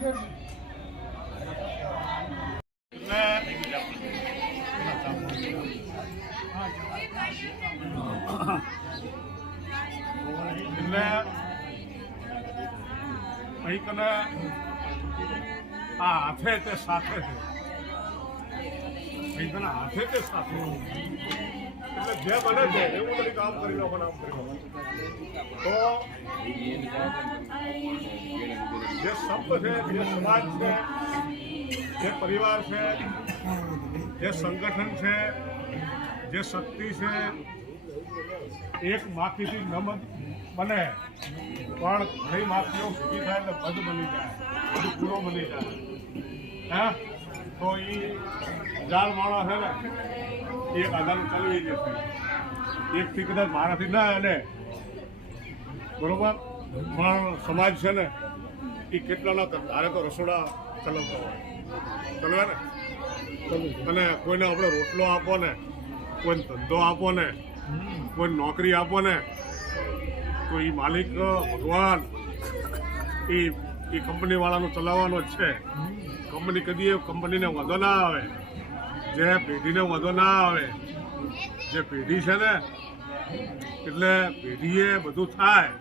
અહીં કને આ હાથે તે સાથે છે, અહીં કને હાથે તે સાથે એટલે જે બને છે એવું બધું કામ કરી લો પણ આમ કરી લો તો જે સંપ છે, જે સમાજ છે, જે પરિવાર છે, જે સંગઠન છે, જે શક્તિ છે, એક માખીથી ન બને પણ ઘણી માખીઓ ભેગી થાય એટલે બધ બની જાય, પૂરો બની જાય. હા, તો એ 1000 માણસ છે ને એક આધાર ચલવી જશે, એકથી કદાચ મારાથી ના હાલે બરોબર, પણ સમાજ છે ને એ કેટલાના ધારે તો રસોડા ચલાવતા હોય ચલવે ને, અને કોઈને આપણે રોટલો આપો ને, કોઈને ધંધો આપો ને, કોઈ નોકરી આપો ને, તો એ માલિક ભગવાન એ કંપનીવાળાનો ચલાવવાનો જ છે. કંપની કદી કંપનીને વાંધો ના આવે, જે પેઢીને વાંધો ના આવે. જે પેઢી છે ને એટલે પેઢીએ બધું થાય,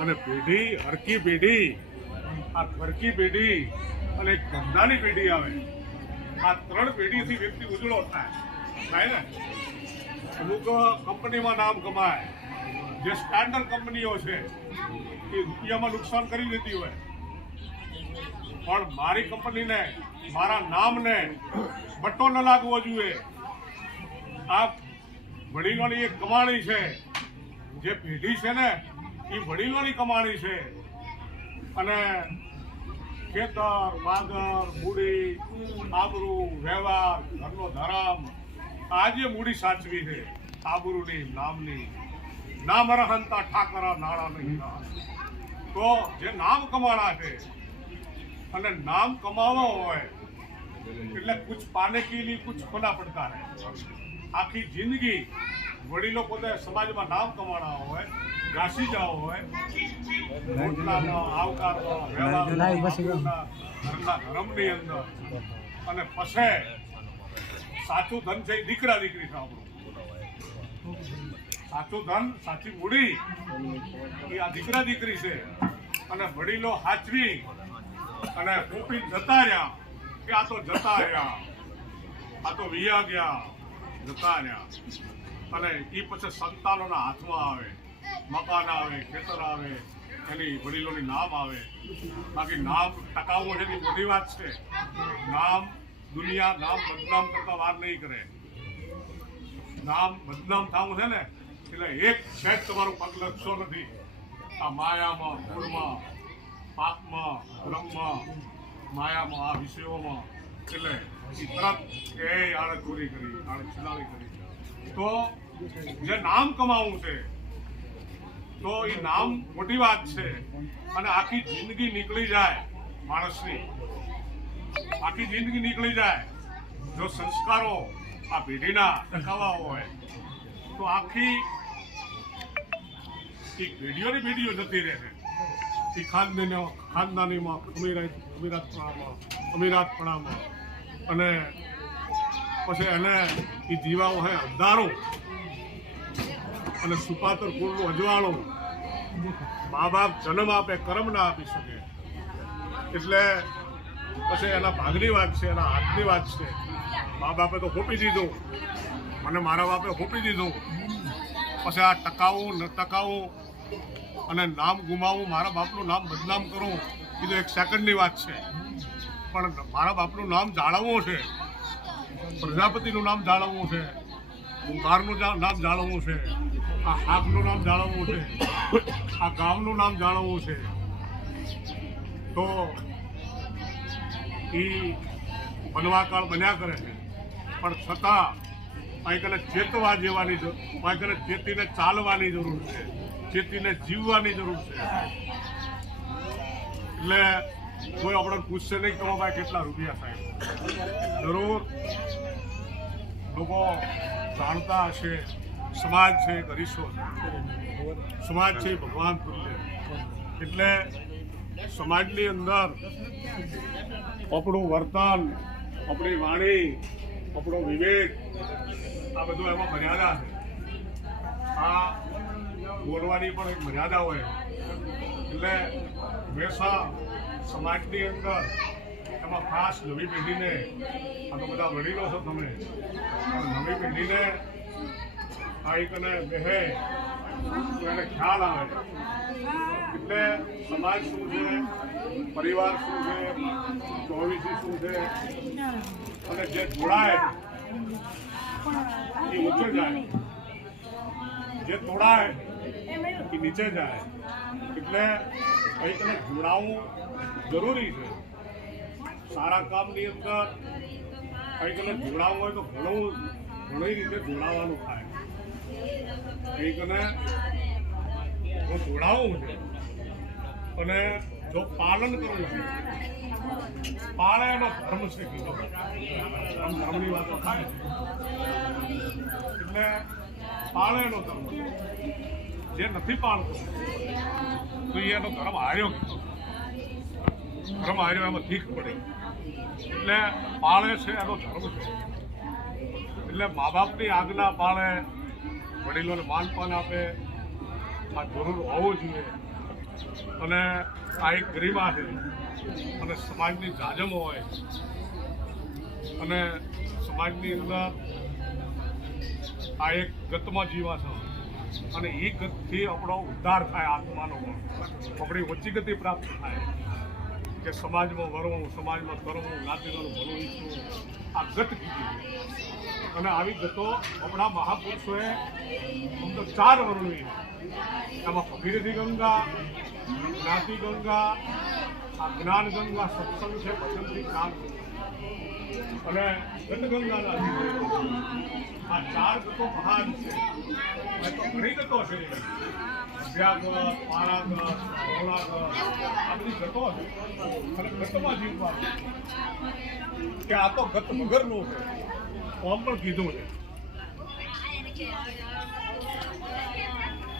અને પેઢી હરકી પેઢી, આ હરકી પેઢી અને એક ધંધાની પેઢી આવે, આ 3 પેઢીથી વ્યક્તિ ઉજળો થાય ને. અમુક કંપનીમાં નામ કમાય, જે સ્ટાન્ડર્ડ કંપનીઓ છે એ રૂપિયામાં નુકસાન કરી દેતી હોય, પણ મારી કંપનીને, મારા નામને બટ્ટો ન લાગવો જોઈએ. આ વડીલોની એક કમાણી છે, જે પેઢી છે ને એ વડીલોની કમાણી છે. અને ખેતર, વાગર, મૂડી, આબરૂ, વ્યવહાર, ઘરનો ધરમ, આ જે મૂડી સાચવી છે આબરૂની, નામની, નામ રહંતા ઠાકરા નાણા નહીં. તો જે નામ કમાણા છે અને નામ કમાવો હોય એટલે કુછ પાને કે લીએ કુછ ખોના પડતા રહે. આખી જિંદગી વડીલો પોતે સમાજમાં નામ કમાણા હોય, ઘાસી જાઓ હોય, રોટલામાં, આવકારમાં, વ્યવહારમાં, ઘરના ધર્મની અંદર, અને પછી સાચું ધન છે દીકરા દીકરી છે. આપણું સાચું ધન, સાચી મૂડી એ આ દીકરા દીકરી છે. અને વડીલો હાચવી અને ફૂંપી જતા રહ્યા કે આ તો જતા રહ્યા, આ તો વિયા ગયા, જતા રહ્યા. અને એ પછી સંતાનોના હાથમાં આવે, મકાન આવે, ખેતર આવે, એની વડીલોની નામ આવે. બાકી નામ ટકાવવું છે એની મોટી વાત છે. નામ દુનિયા નામ બદનામ કરતા વાર નહીં કરે. નામ બદનામ થવું છે ને એટલે એક સેટ તમારું પગ લખશો નથી. આ માયામાં, મૂળમાં, પાપમાં, ધર્મમાં, માયામાં, આ વિષયોમાં, એટલે તરત એ આણે ચોરી કરી, આણે છલાવી કરી. તો જે નામ કમાવું છે તો એ નામ મોટી વાત છે. અને આખી જિંદગી નીકળી જાય માણસની, આખી જિંદગી નીકળી જાય જો સંસ્કારો આ પેઢીના ટકાવવા હોય તો આખી પેઢીઓની પેઢીઓ જતી રહે. એ ખાનદાનીમાં, અમીરાતપણામાં, અને પછી એને એ જીવાઓ હોય અંધારું અને સુપાતર કુળનું અજવાળું. મા બાપ જન્મ આપે, કર્મ ના આપી શકે, એટલે પછી એના ભાગની વાત છે, એના હાથની વાત છે. મા બાપે તો હોપી દીધું, મને મારા બાપે હોપી દીધું. પછી આ ટકાવું ન ટકાવું અને નામ ગુમાવવું, મારા બાપનું નામ બદનામ કરવું, એ તો એક સેકન્ડની વાત છે. પણ મારા બાપનું નામ જાળવવું છે, પ્રજાપતિનું નામ જાળવવું છે, મુંગારનું નામ જાળવવું છે, આ હાકનું નામ જાળવવું છે, આ ગામનું નામ જાળવવું છે. તો એ બનવાકાળ બન્યા કરે છે, પણ છતાં અહીં કને ચેતવા જેવાની જરૂર, અહીં કને ચેતીને ચાલવાની જરૂર છે, ચેતીને જીવવાની જરૂર છે. એટલે કોઈ આપણે પૂછશે નહીં કે ભાઈ કેટલા રૂપિયા સાહેબ. જરૂર લોકો જાણતા હશે, સમાજ છે ગરીસો છે, સમાજ છે ભગવાન તુલ્ય. એટલે સમાજની અંદર આપણું વર્તન, આપણી વાણી, આપણો વિવેક આ બધું એમાં મર્યાદા છે. આ બોલવાની પણ એક મર્યાદા હોય. એટલે હંમેશા સમાજની અંદર એમાં ખાસ નવી પેઢીને, આ તો બધા વડીલો છો તમે, પણ નવી પેઢીને આ એકને બેહે તો એને ખ્યાલ આવે. એટલે સમાજ શું છે, પરિવાર શું છે, ચોવીસી શું છે, અને જે જોડાય એ ઊંચે જાય, જે તોડાય એ નીચે જાય. એટલે કંઈક એને જોડાવવું જરૂરી છે. સારા કામની અંદર કંઈક એને જોડાવવું હોય તો ઘણી રીતે જોડાવાનું થાય. કંઈક એને જો જોડાવવું છે અને જો પાલન કરવું છે, પાળે એનો ધર્મ છે. ધર્મની વાતો થાય એટલે પાળે એનો ધર્મ. જે નથી પાળતો તો એનો ધર્મ હાર્યો. ધર્મ હાર્યો એમાં ઠીક પડે. એટલે પાળે છે એનો ધર્મ છે. એટલે મા બાપની આજ્ઞા પાળે, વડીલોને માનપાન આપે, આ જરૂર હોવું જોઈએ. અને આ એક ગરિમા છે અને સમાજની જાજમ હોય અને સમાજની અંદર આ એક ગતમાં જીવા છે અને એ ગતથી આપણો ઉદ્ધાર થાય. આત્માનો આપણી ઉચ્ચ ગતિ પ્રાપ્ત થાય કે સમાજમાં વરવું, સમાજમાં કરવું, જ્ઞાતિનું ભલું ઈચ્છવું. આ ગત કીધી. અને આવી ગતો આપણા મહાપુરુષોએ ફક્ત 4 વર્ણવી. એમાં ભગીરથી ગંગા, જ્ઞાતિ ગંગા, આ જ્ઞાન ગંગા, સત્સંગ છે, ભજનથી જ્ઞાન અને ગત ગંગાના. આ 4 ગતો મહાન છે. તો ઘણી ગતો છે. અભ્યાગત, પારાગત, ગૌણાગત, આ બધી ગતો છે. અને ગતમાં જીવવા કે આ તો ગત વગરનું છે. આમ પણ કીધું છે.